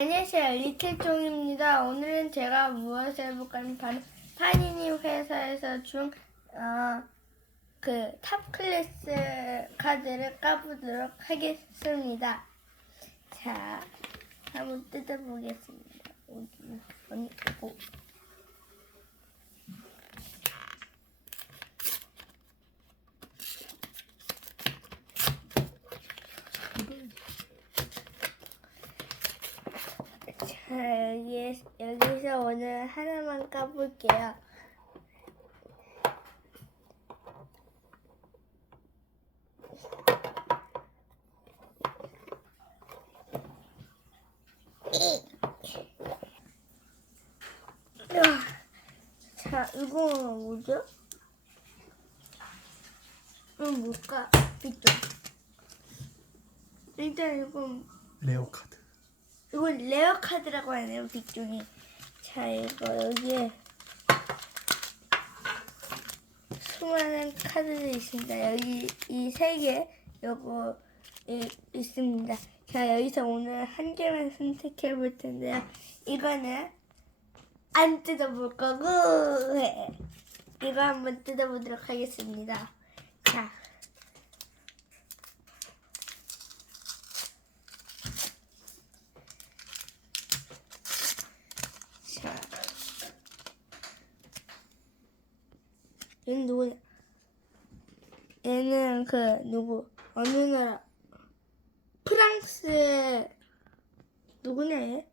안녕하세요. 리틀종입니다. 오늘은 제가 무엇을 해볼까 하면 바로 파니니 회사에서 준, 어, 그, 탑 클래스 카드를 까보도록 하겠습니다. 자, 한번 뜯어보겠습니다. 어디, 어디, 오. 자, 여기, 여기서 오늘 하나만 까볼게요. 자, 이거 뭐죠? 이건 뭘까? 이쪽. 일단 이건 레오 카드. 이건 레어 카드라고 하네요, 빅종이. 자, 이거 여기에 수많은 카드들이 있습니다. 여기 이 세 개, 요거 이, 있습니다. 자, 여기서 오늘 한 개만 선택해 볼 텐데요. 이거는 안 뜯어볼 거고, 네. 이거 한번 뜯어보도록 하겠습니다. 자. 자. 얘는 누구냐? 얘는 그 누구 어느 나라 프랑스 누구냐 얘?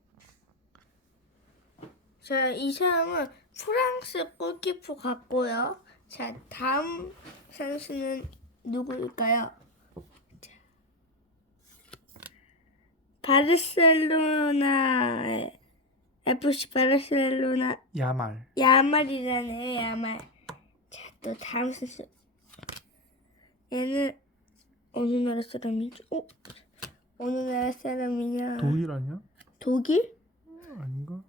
자, 이 사람은 프랑스 골키퍼 같고요. 자, 다음 선수는 누구일까요? 자. 바르셀로나 FC 바르셀로나 야말. 야말이라네요, 야말. 자, 또 다음 선수. 얘는 어느 나라 사람이죠? 어? 어느 나라 사람이냐? 독일 아니야? 독일? 아닌가?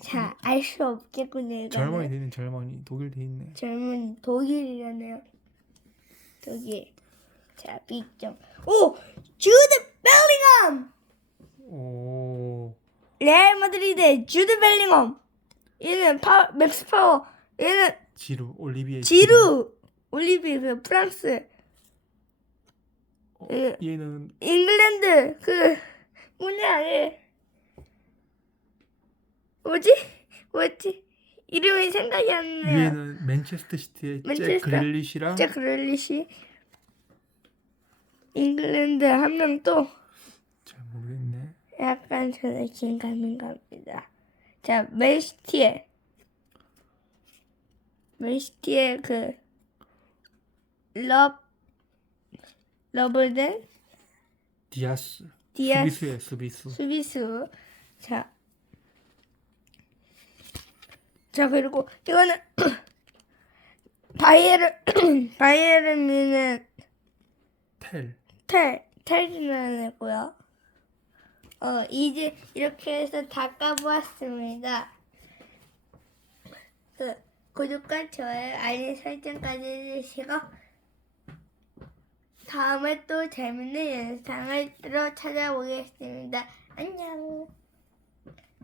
자, 알 수 없겠군요. 이거는. 젊은이 돼 있네. 젊은이. 독일 돼 있네. 젊은 독일이라네요. 독일. 자, 빅점. 오! 주드 벨링엄! 오. 레알 마드리드 주드 벨링엄. 얘는 파 맥스 파워. 얘는 지루. 올리비에. 지루. 올리비 그 프랑스. 어, 예. 얘는 잉글랜드 그 뭐냐 얘 뭐지 뭐지 이름이 생각이 안 나요. 얘는 맨체스터 시티의 잭 맨체스터. 그릴리시랑 잭 그럴리시 잉글랜드 한 명 또 잘 모르겠네. 약간 저는 긴가민 갑니다. 자 맨시티에 맨시티에 그럽 러블덴 디아스. 디아스 수비수의 수비수. 수비수. 자. 자, 그리고 이거는 바이에른 바이에른 뮤는 텔. 텔 텔이라는 애고요. 어, 이제 이렇게 해서 다 까보았습니다. 그 구독과 좋아요, 알림 설정까지 해주시고 다음에 또 재밌는 영상으로 찾아오겠습니다. 안녕.